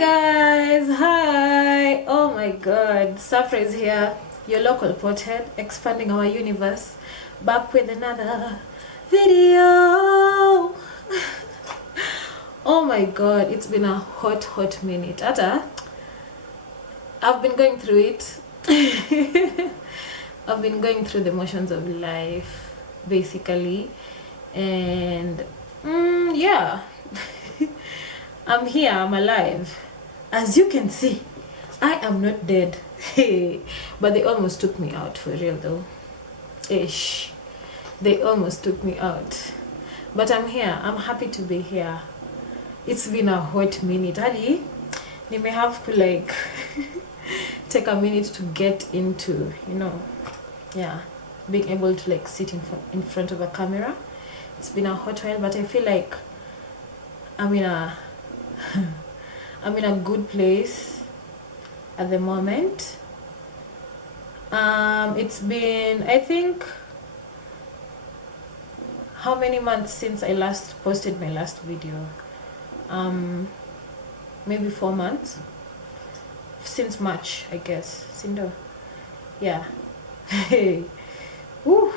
guys, hi. Oh my god, Safra is here, your local pothead, expanding our universe, back with another video. Oh my god, it's been a hot minute. I've been going through it. I've been going through the motions of life, basically, and yeah. I'm here, I'm alive. As you can see, I am not dead. But they almost took me out, for real though. Ish. They almost took me out. But I'm here, I'm happy to be here. It's been a hot minute. Ali, you may have to like take a minute to get into, being able to like sit in front of a camera. It's been a hot while, but I feel like I'm in a good place at the moment. It's been, I think, how many months since I last posted my last video? Maybe 4 months since March, I guess. Sindo, yeah. Woo.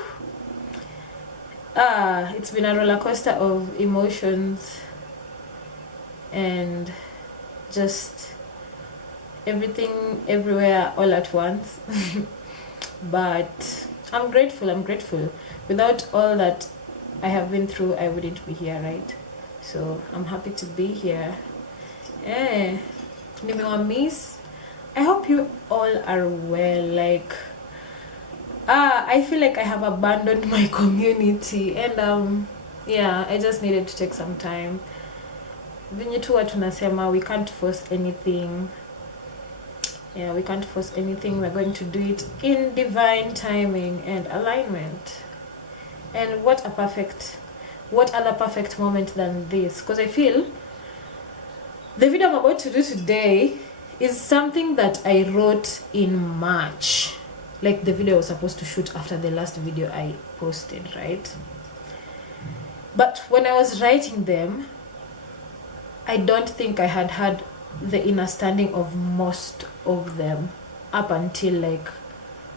It's been a roller coaster of emotions and just everything everywhere all at once. But I'm grateful. Without all that I have been through, I wouldn't be here, right? So I'm happy to be here. Miss, I hope you all are well. Like I feel like I have abandoned my community, and I just needed to take some time. Venye tu watu nasema, we can't force anything. We can't force anything. We're going to do it in divine timing and alignment. And what other perfect moment than this? Because I feel the video I'm about to do today is something that I wrote in March. Like the video I was supposed to shoot after the last video I posted, right? But when I was writing them, I don't think I had the understanding of most of them up until like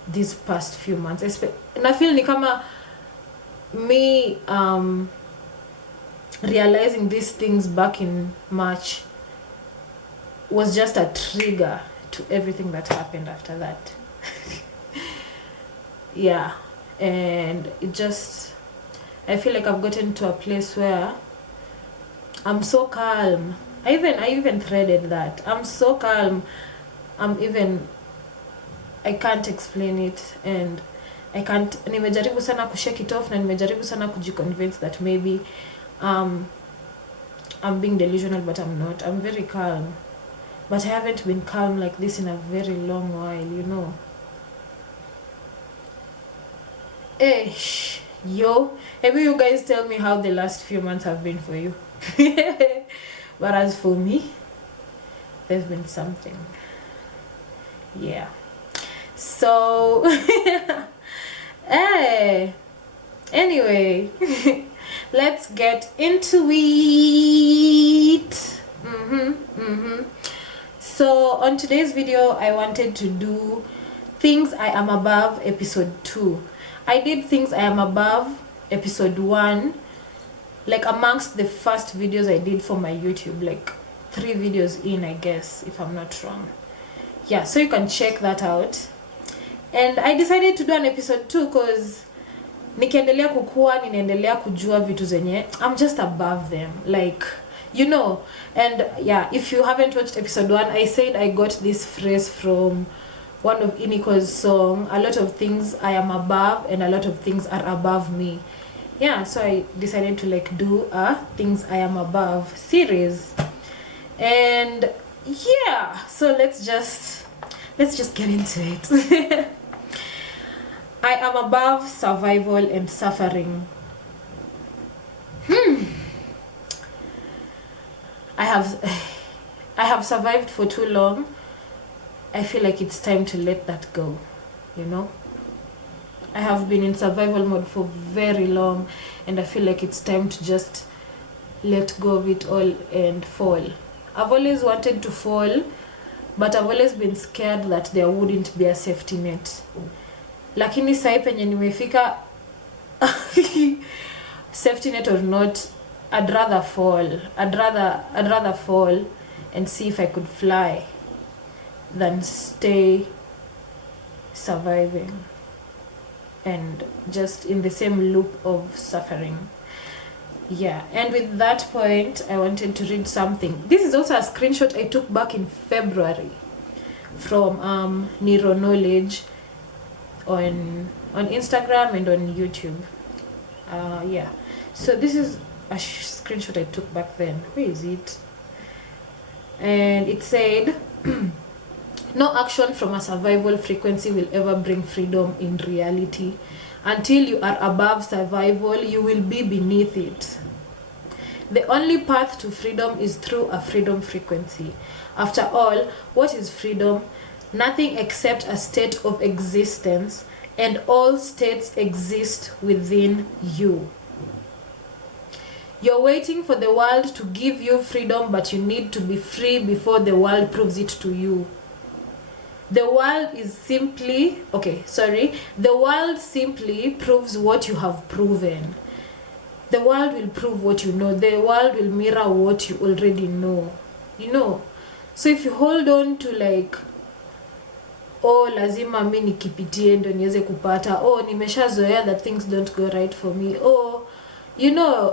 these past few months. And I feel ni kama me realizing these things back in March was just a trigger to everything that happened after that. Yeah, and I feel like I've gotten to a place where I'm so calm. I even threaded that. I'm so calm. I can't explain it, and I can't. Nimejaribu sana kushake it off, na nimejaribu sana kujiconvince that maybe I'm being delusional, but I'm not. I'm very calm. But I haven't been calm like this in a very long while, Maybe you guys tell me how the last few months have been for you. But as for me, there's been something. Yeah. So anyway, let's get into it. So on today's video, I wanted to do Things I Am Above episode 2. I did Things I Am Above episode 1, like amongst the first videos I did for my YouTube, like 3 videos in, I guess, if I'm not wrong. Yeah, so you can check that out. And I decided to do an episode 2 because nikiendelea kukua, ninaendelea kujua vitu zenye I'm just above them, like, and yeah, if you haven't watched episode 1, I said I got this phrase from one of Iniko's song, a lot of things I am above and a lot of things are above me. Yeah, so I decided to like do a Things I Am Above series. And yeah, so let's just get into it. I am above survival and suffering. I have survived for too long. I feel like it's time to let that go, I have been in survival mode for very long, and I feel like it's time to just let go of it all and fall. I've always wanted to fall, but I've always been scared that there wouldn't be a safety net. Lakini sai penye nimefika, safety net or not, I'd rather fall. I'd rather fall and see if I could fly than stay surviving and just in the same loop of suffering. Yeah, and with that point, I wanted to read something. This is also a screenshot I took back in February from Neuro Knowledge on Instagram and on YouTube. Yeah, so this is a screenshot I took back then. Where is it? And it said, no action from a survival frequency will ever bring freedom in reality. Until you are above survival, you will be beneath it. The only path to freedom is through a freedom frequency. After all, what is freedom? Nothing except a state of existence, and all states exist within you. You're waiting for the world to give you freedom, but you need to be free before the world proves it to you. The world simply proves what you have proven. The world will prove what you know. The world will mirror what you already know. So if you hold on to like, oh, lazima mi nikipitie ndo niweze kupata, oh, nimeshazoea that things don't go right for me, oh,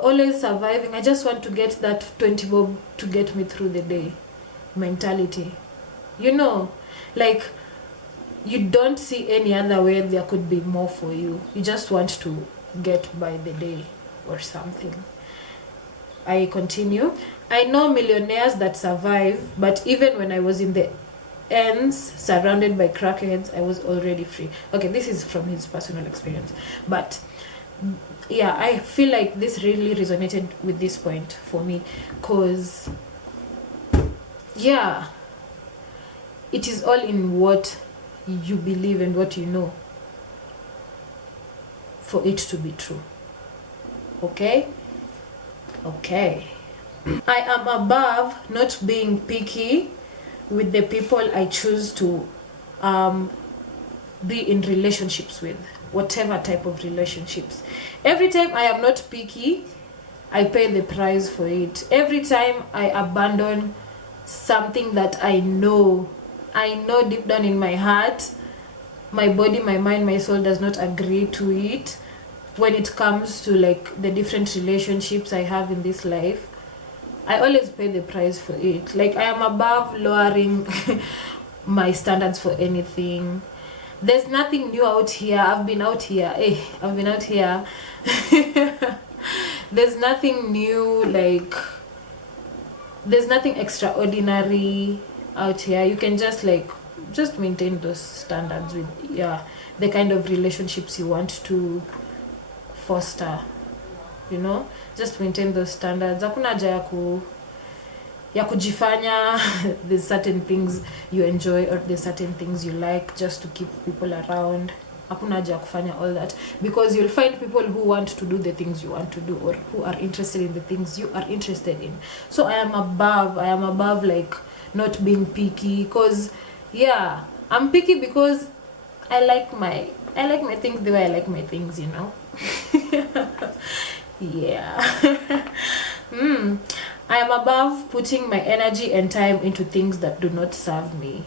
always surviving, I just want to get that 20 bob to get me through the day mentality. Like, you don't see any other way there could be more for you. You just want to get by the day or something. I continue. I know millionaires that survive, but even when I was in the ends, surrounded by crackheads, I was already free. Okay, this is from his personal experience. But yeah, I feel like this really resonated with this point for me, because yeah, it is all in what you believe and what you know for it to be true. Okay. I am above not being picky with the people I choose to be in relationships with, whatever type of relationships. Every time I am not picky, I pay the price for it. Every time I abandon something that I know deep down in my heart, my body, my mind, my soul does not agree to it, when it comes to like the different relationships I have in this life, I always pay the price for it. Like, I am above lowering my standards for anything. There's nothing new out here. I've been out here. There's nothing new, like, there's nothing extraordinary out here. You can just maintain those standards with the kind of relationships you want to foster, just maintain those standards. Hakuna haja ya kujifanya there's certain things you enjoy or there's certain things you like just to keep people around. Hakuna haja ya kufanya all that, because you'll find people who want to do the things you want to do, or who are interested in the things you are interested in. So I am above like not being picky, because I'm picky because I like my things the way I like my things, yeah. I am above putting my energy and time into things that do not serve me.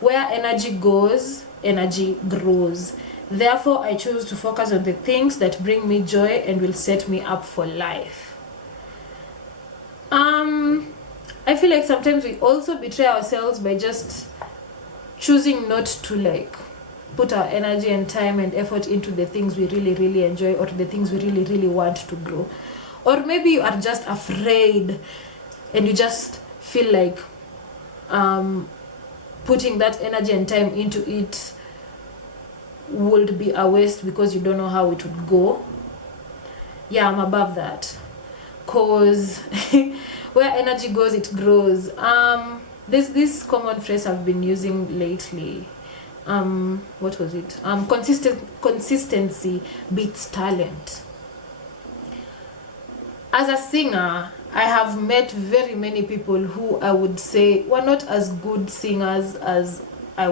Where energy goes, energy grows. Therefore, I choose to focus on the things that bring me joy and will set me up for life. I feel like sometimes we also betray ourselves by just choosing not to like put our energy and time and effort into the things we really, really enjoy, or the things we really, really want to grow. Or maybe you are just afraid and you just feel like putting that energy and time into it would be a waste because you don't know how it would go. Yeah, I'm above that, because where energy goes, it grows. There's this common phrase I've been using lately. What was it? Consistency beats talent. As a singer, I have met very many people who I would say were not as good singers as I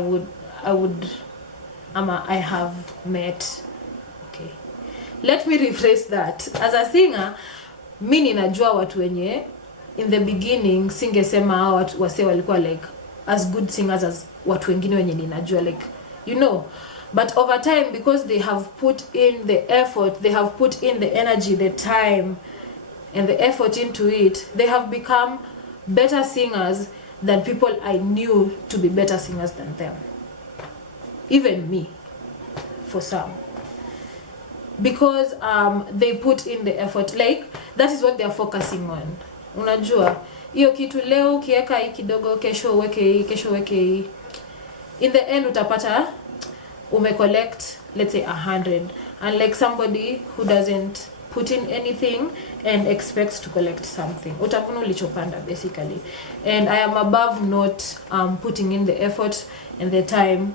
have met. Okay, let me rephrase that. As a singer, mi ninajua watu wenye in the beginning singesema hao watu wase walikuwa like as good singers as watu wengine wenye ninajua, like, you know. But over time, because they have put in the effort, they have put in the energy, the time and the effort into it, they have become better singers than people I knew to be better singers than them. Even me, for some. Because they put in the effort, like that is what they are focusing on. Unajua, hiyo kitu leo ukiweka hii kidogo, kesho weke hii, kesho weke hii. In the end utapata collect, let's say 100, and like somebody who doesn't put in anything and expects to collect something, utavuna ulichopanda basically. And I am above not putting in the effort and the time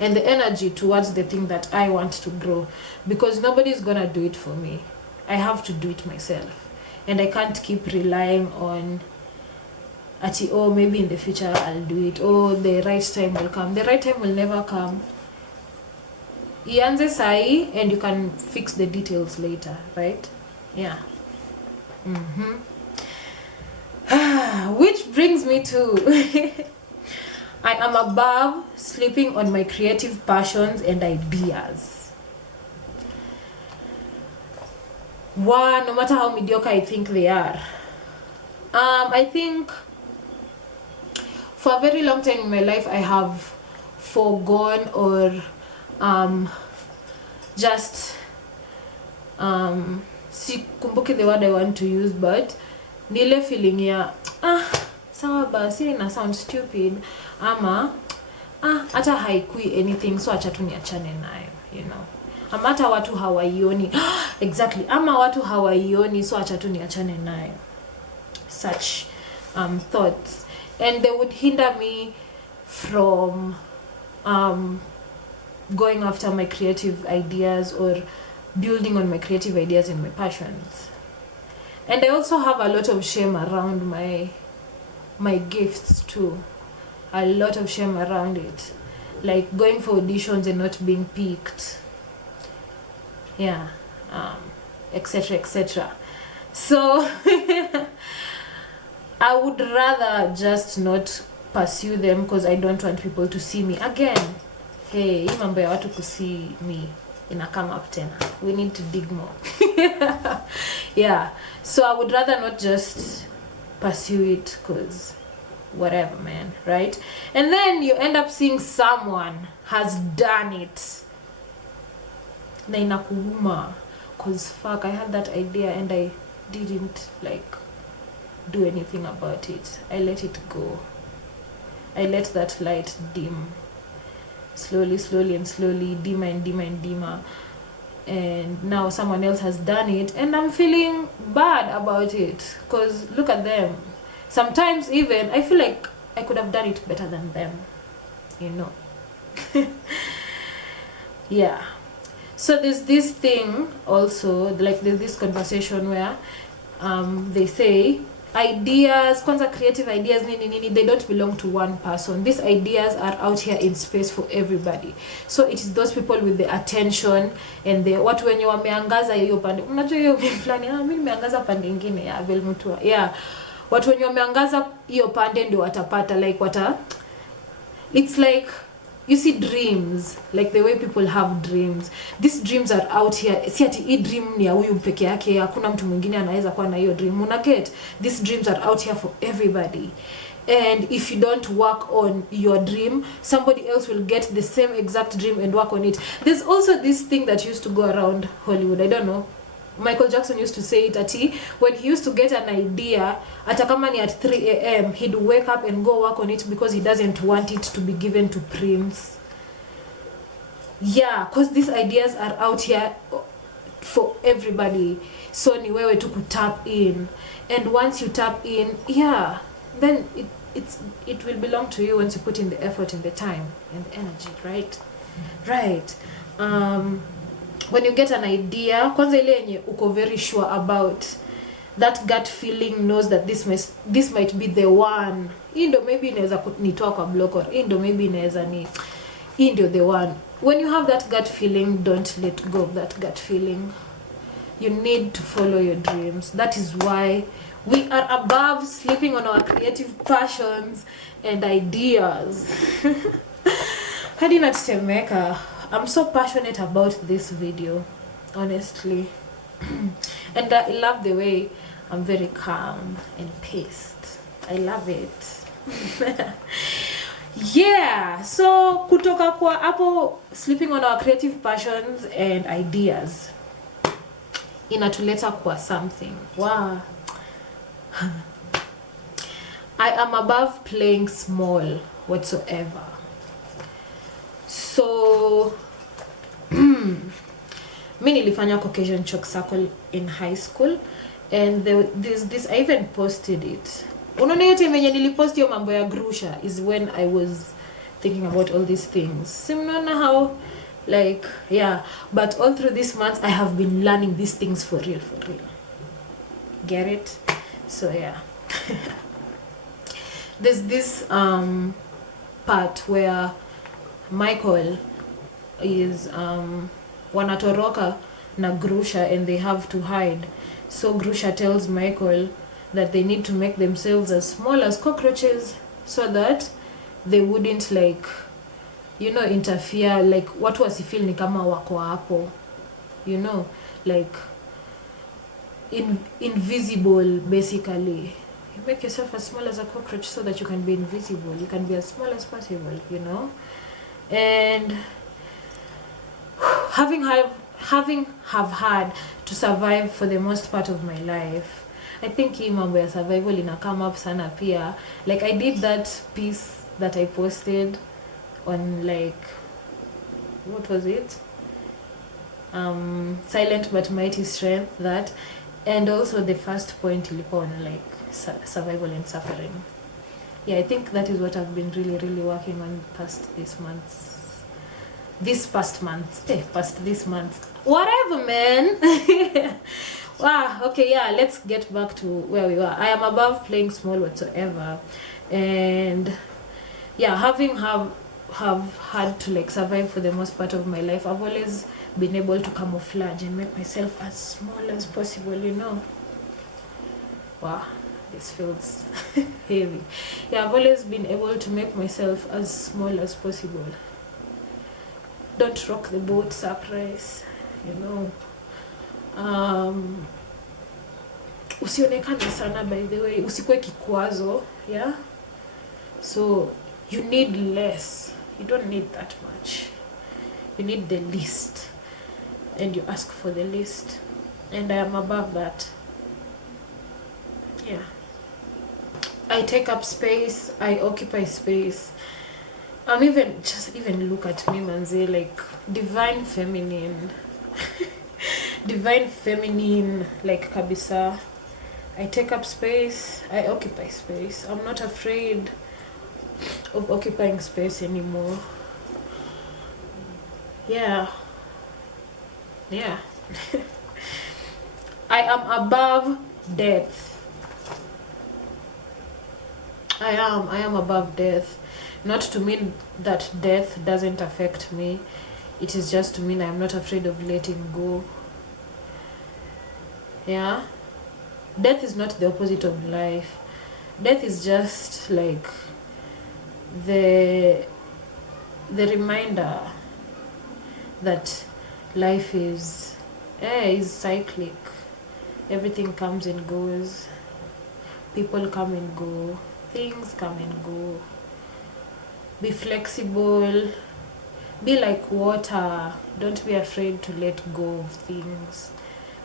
and the energy towards the thing that I want to grow, because nobody is gonna do it for me. I have to do it myself, and I can't keep relying on oh, maybe in the future I'll do it, oh, the right time will come. The right time will never come. Ianze sai, and you can fix the details later, right? Yeah. Which brings me to I am above sleeping on my creative passions and ideas. No matter how mediocre I think they are. I think for a very long time in my life I have forgone or just sikumbuki the word I want to use, but nile feeling ya sawa basi ina sound stupid, ama hata haikui anything, so acha tu niachane nayo, you know. Ama hata watu hawaioni exactly, ama watu hawaioni, so acha tu niachane nayo. Such thoughts, and they would hinder me from going after my creative ideas or building on my creative ideas and my passions. And I also have a lot of shame around my gifts too. A lot of shame around it, like going for auditions and not being picked, yeah, etc, etc. So I would rather just not pursue them, because I don't want people to see me again. Hey, hii mambo ya watu kusi me ina come up tena. We need to dig more. Yeah, so I would rather not just pursue it, because whatever, man, right? And then you end up seeing someone has done it, na inakuuma, because fuck, I had that idea and I didn't like do anything about it. I let it go. I let that light dim slowly and slowly, dimmer and dimmer and dimmer, and now someone else has done it and I'm feeling bad about it, because look at them. Sometimes even I feel like I could have done it better than them, you know. Yeah, so there's this thing also, like there's this conversation where they say ideas, kwanza creative ideas, nini, they don't belong to one person. These ideas are out here in space for everybody. So it is those people with the attention and the watu wenye wameangaza hiyo pande. Unajua hiyo fulani, mimi nimeangaza pande nyingine ya Belmutua. Yeah. Watu wenye wameangaza hiyo pande ndio watapata, like it's like, you see dreams, like the way people have dreams. These dreams are out here. Si ati hii dream ni ya huyu peke yake, hakuna mtu mwingine anaweza kuwa na hiyo dream. Una get? These dreams are out here for everybody. And if you don't work on your dream, somebody else will get the same exact dream and work on it. There's also this thing that used to go around Hollywood. I don't know. Michael Jackson used to say it ati when he used to get an idea, hata kama ni at 3 a.m, he'd wake up and go work on it because he doesn't want it to be given to Prince. Yeah, because these ideas are out here for everybody. So ni wewe tu kutap in. And once you tap in, yeah, then it will belong to you once you put in the effort and the time and the energy, right? Right. When you get an idea, kwanza ile yenye uko very sure about, that gut feeling knows that this might be the one. Hii ndo maybe inaweza nitoa kwa block, or hii ndo maybe inaweza ni hii ndio the one. When you have that gut feeling, don't let go of that gut feeling. You need to follow your dreams. That is why we are above sleeping on our creative passions and ideas. Hadi natetemeka. I'm so passionate about this video, honestly. And I love the way I'm very calm and paced. I love it. Yeah, so kutoka kwa hapo sleeping on our creative passions and ideas inatuleta kwa something. Wow. I am above playing small whatsoever. So mi nilifanya Caucasian chalk circle in high school, and this I even posted it. Unaona yote mwenye nilipost hiyo mambo ya grusha is when I was thinking about all these things. So mnaona how, like, yeah, but all through this month I have been learning these things for real. Get it? So yeah. There's this part where Michael is wanatoroka na Grusha and they have to hide. So Grusha tells Michael that they need to make themselves as small as cockroaches so that they wouldn't, like, you know, interfere, like watu wasifeel ni kama wako hapo, you know, like invisible. Basically, you make yourself as small as a cockroach so that you can be invisible, you can be as small as possible, you know. And having had to survive for the most part of my life, I think hii mambo ya survival ina come up sana pia. Like I did that piece that I posted on, like, what was it, silent but mighty strength, that, and also the first point ilikuwa on, like, survival and suffering. Yeah, I think that is what I've been really working on past this month, whatever, man. Wow, okay, yeah, let's get back to where we were. I am above playing small whatsoever, and yeah, having have had to, like, survive for the most part of my life, I've always been able to camouflage and make myself as small as possible, you know. Wow, this feels heavy. Yeah, I've always been able to make myself as small as possible. Don't rock the boat, surprise, you know. Usionekane sana, by the way, usikwe kikwazo, yeah. So you need less, you don't need that much, you need the least, and you ask for the least, and I am above that. Yeah, I take up space, I occupy space. Even look at me, manze, like divine feminine. Divine feminine, like kabisa. I take up space, I occupy space. I'm not afraid of occupying space anymore. Yeah. I am above death. I am above death. Not to mean that death doesn't affect me. It is just to mean I'm not afraid of letting go. Yeah. Death is not the opposite of life. Death is just like the reminder that life is cyclic. Everything comes and goes. People come and go. Things come and go. Be flexible. Be like water. Don't be afraid to let go of things.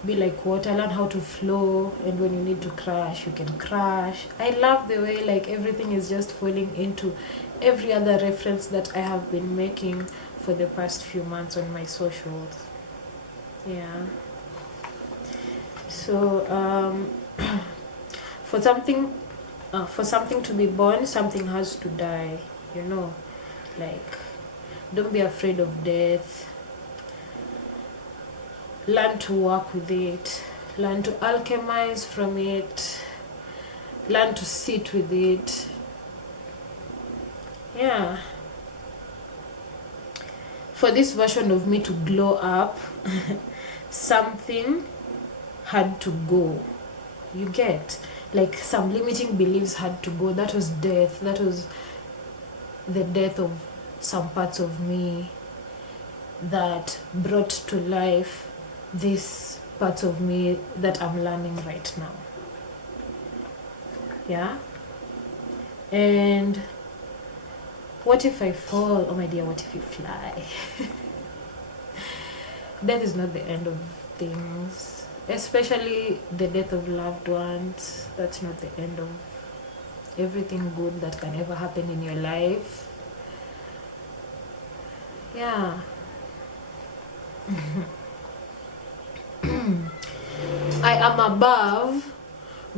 Be like water. Learn how to flow. And when you need to crash, you can crash. I love the way, like, everything is just falling into every other reference that I have been making for the past few months on my socials. Yeah. So for something to be born, something has to die, you know. Like, don't be afraid of death. Learn to work with it. learn to alchemize from it, learn to sit with it. Yeah. For this version of me to glow up, something had to go. You get? Like some limiting beliefs had to go. That was death. That was the death of some parts of me that brought to life this parts of me that I'm learning right now. Yeah? And what if I fall? Oh my dear, what if you fly? Death is not the end of things, especially the death of loved ones. That's not the end of everything good that can ever happen in your life. Yeah. I am above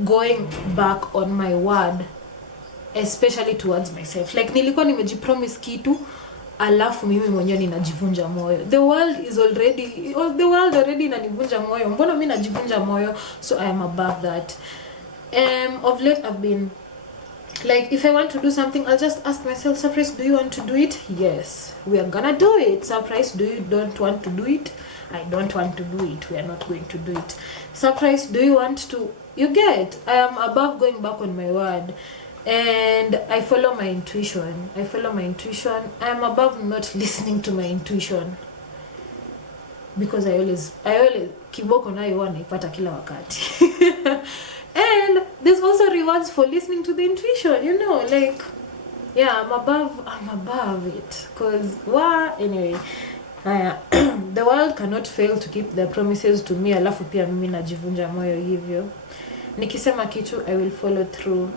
going back on my word, especially towards myself. Like nilikuwa nimejipromise kitu alafu mimi mwenyewe ninajivunja moyo. The world already inanivunja moyo. Mbona mimi najivunja moyo? So I am above that. Of late I've been like, if I want to do something, I'll just ask myself, Surprise, do you want to do it? Yes, we are gonna do it. Surprise, don't want to do it? I don't want to do it. We are not going to do it. Surprise, do you want to? You get? I am above going back on my word. And I follow my intuition. I am above not listening to my intuition. Because I always kiboko nayo huwa naipata kila wakati. And there's also rewards for listening to the intuition, you know, like, yeah, I'm above it. Cause, anyway, the world cannot fail to keep their promises to me, alafu pia mimi najivunja moyo hivyo. Nikisema kitu, I will follow through.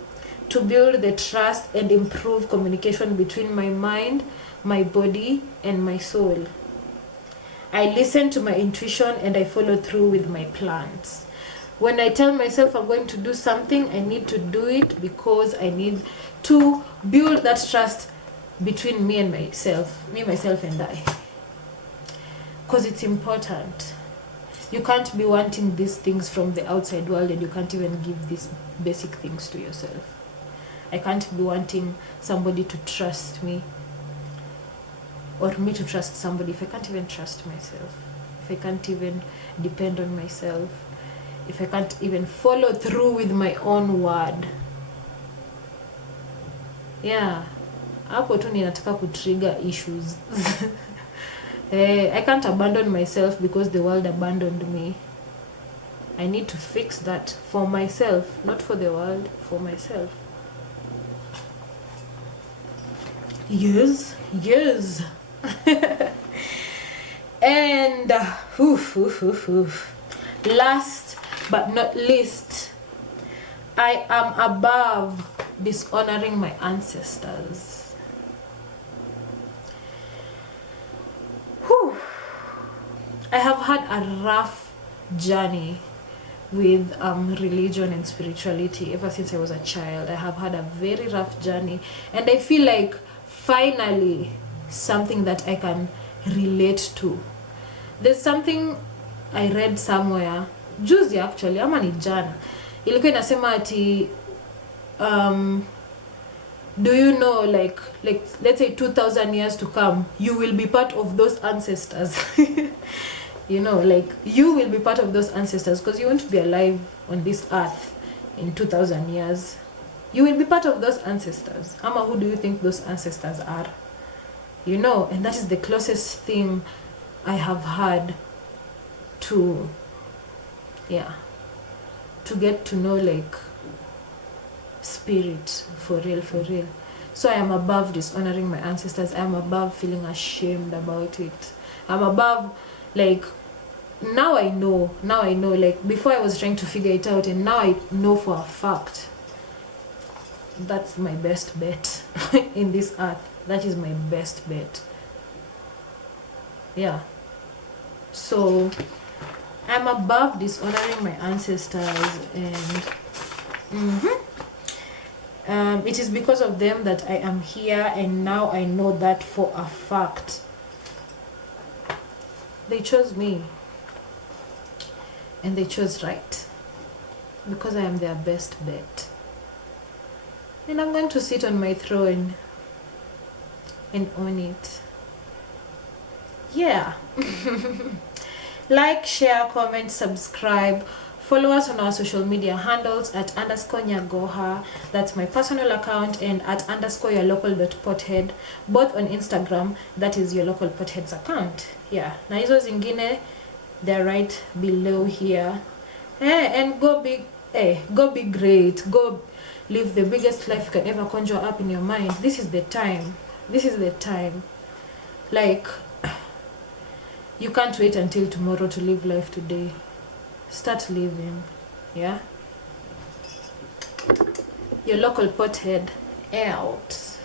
To build the trust and improve communication between my mind, my body, and my soul. I listen to my intuition and I follow through with my plans. When I tell myself I'm going to do something, I need to do it because I need to build that trust between me, myself and I. Because it's important. You can't be wanting these things from the outside world and you can't even give these basic things to yourself. I can't be wanting somebody to trust me or me to trust somebody if I can't even trust myself, if I can't even depend on myself, if I can't even follow through with my own word. Yeah, hapo tu ninataka kutrigger issues. I can't abandon myself because the world abandoned me. I need to fix that for myself, not for the world, for myself. Yes. And last but not least, I am above dishonoring my ancestors. I have had a rough journey with religion and spirituality ever since I was a child. I have had a very rough journey, and I feel like finally something that I can relate to. There's something I read somewhere juzi actually, ama ni jana, ilikuwa inasema ati do you know, like let's say 2000 years to come, you will be part of those ancestors. You know, like you will be part of those ancestors because you won't be alive on this earth in 2000 years. You will be part of those ancestors. Ama, who do you think those ancestors are? You know, and that is the closest thing I have had to, to get to know like spirit for real. So I am above dishonoring my ancestors. I am above feeling ashamed about it. I'm above, like, now I know, like before I was trying to figure it out, and now I know for a fact that's my best bet in this earth. That is my best bet. Yeah. So I'm above dishonoring my ancestors, and it is because of them that I am here, and now I know that for a fact. They chose me, and they chose right, because I am their best bet. And I'm going to sit on my throne and own it. Yeah. Like, share, comment, subscribe. Follow us on our social media handles at _nyagoha, that's my personal account, and at _yourlocal.pothead, both on Instagram, that is your local potheads account. Yeah, na hizo zingine, they're right below here. And go big, go be great, go live the biggest life you can ever conjure up in your mind. This is the time. This is the time. Like, you can't wait until tomorrow to live life today. Start living. Yeah. Your local pothead out.